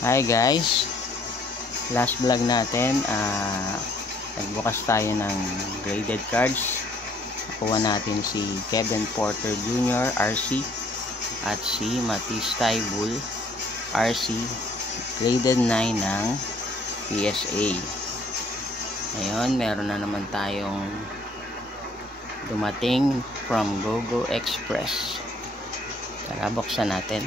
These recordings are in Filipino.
Hi guys, last vlog natin nagbukas tayo ng graded cards. Nakuha natin si Kevin Porter Jr. RC at si Matisse Taibul RC, graded 9 ng PSA. Ngayon meron na naman tayong dumating from GoGo Express. Tara, buksan natin.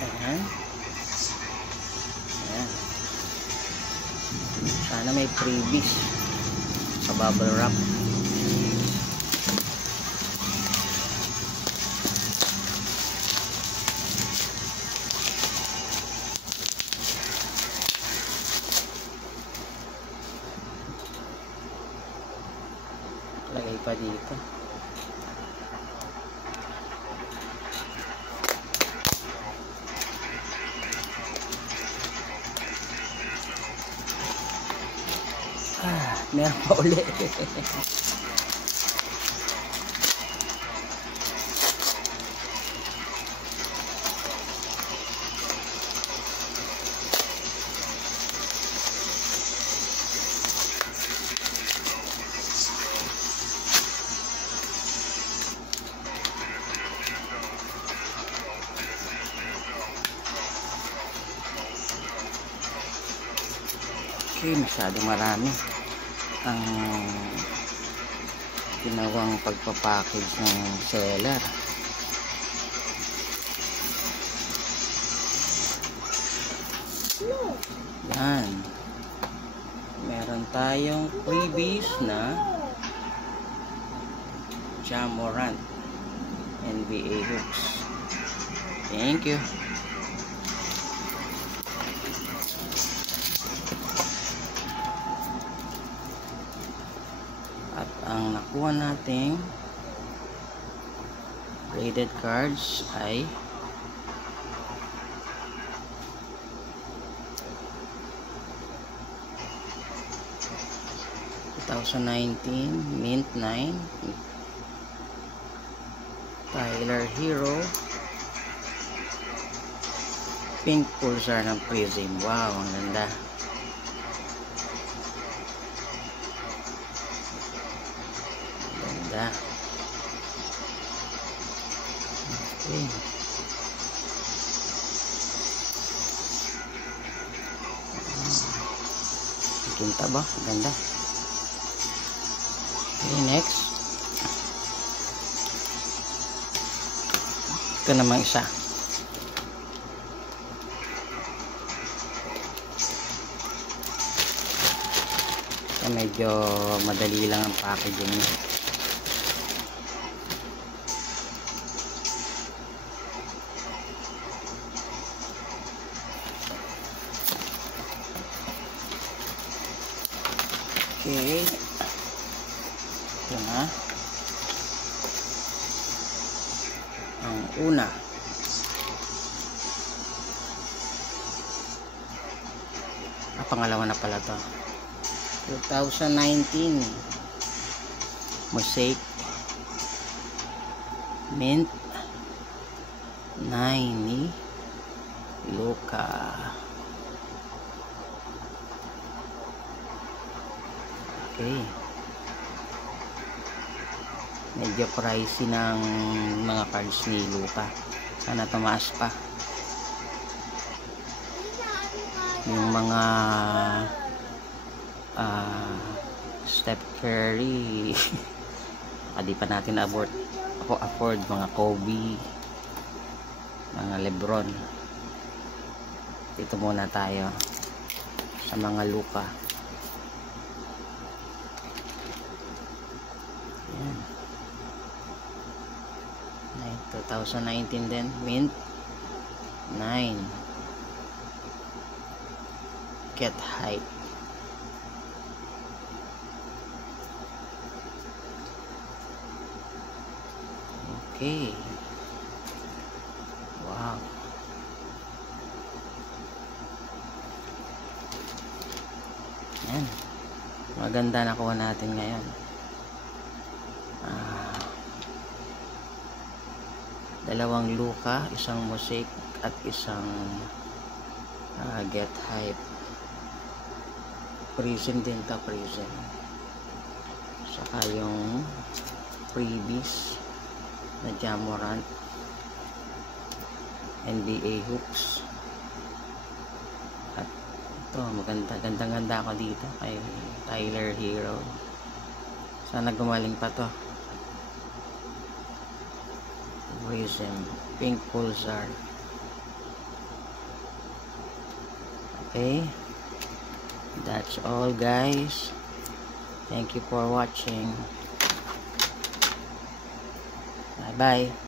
Ayan. Ayan. Sana may freebies sa bubble wrap. Lagay pa dito. Meron pa ulit. Okay, masyadong marami ang ginawang pagpapackage ng seller. Yan, meron tayong freebies na Ja Morant NBA hooks. Thank you. At ang nakuha nating graded cards ay Mint 9 Tyler Hero pink pulsar ng Prism. Wow, ang ganda. Ganda. Okay. Kinta ba? Ganda. Okay, next. Ito namang isa. Ito medyo madali lang ang packaging niya. Okay. Ito na. Ang una. Pangalawa na pala to. 2019 Mosaic Mint 9 ni Luka. Okay. Medyo pricey ng mga cards ni Luka. Sana tumaas pa. Yung mga Steph Curry di pa natin afford mga Kobe, mga Lebron. Dito muna tayo sa mga Luka. Ayan. 2019 din, Mint 9 Get Hype. Okay. Wow. maganda nakuha natin ngayon. Dalawang Luka, isang Mosaic at isang Get Hype. Prison din to, Prison. Saka yung freebies na Jamorant, NBA hooks. At ito, ganda ako dito kay Tyler Hero. Sana gumaling pa to. Prism, Pink Pulsar. Okay, that's all guys. Thank you for watching. Bye bye.